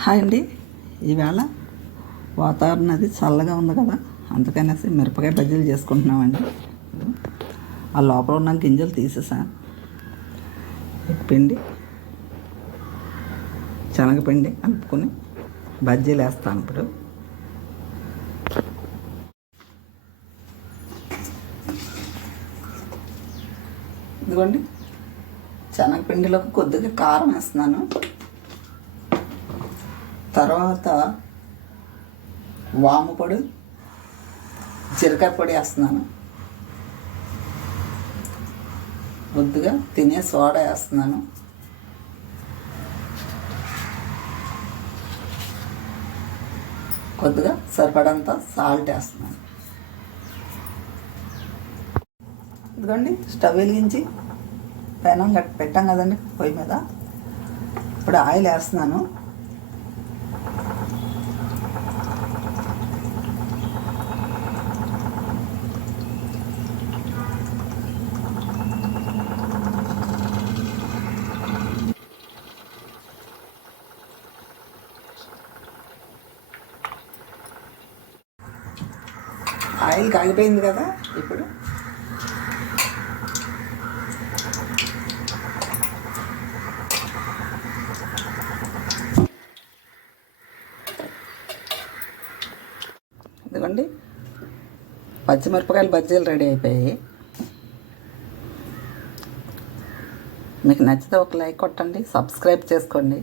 Hi అండి. ఈవేళ వాతావరణం అది చల్లగా ఉంది కదా, అందుకనేసి మిరపకాయ బజ్జీలు చేసుకుంటున్నామండి. ఆ లోపల ఉన్న గింజలు తీసేసాను. పిండి శనగపిండి కలుపుకొని బజ్జీలు వేస్తాను. ఇప్పుడు ఇదిగోండి, శనగపిండిలోకి కొద్దిగా కారం వేస్తున్నాను. తర్వాత వాము పొడి, జీలకర్ర పొడి వేస్తున్నాను. కొద్దిగా తినే సోడా వేస్తున్నాను. కొద్దిగా సరిపడంత సాల్ట్ వేస్తున్నాను. ఇదిగోండి, స్టవ్ వెలిగించి పెనం పెట్టాం కదండి పొయ్యి మీద. ఇప్పుడు ఆయిల్ వేస్తున్నాను. ఆయిల్ కాగిపోయింది కదా, ఇప్పుడు ఇదిగోండి, పచ్చిమిరపకాయలు బజ్జీలు రెడీ అయిపోయాయి. మీకు నచ్చితే ఒక లైక్ కొట్టండి, సబ్స్క్రైబ్ చేసుకోండి.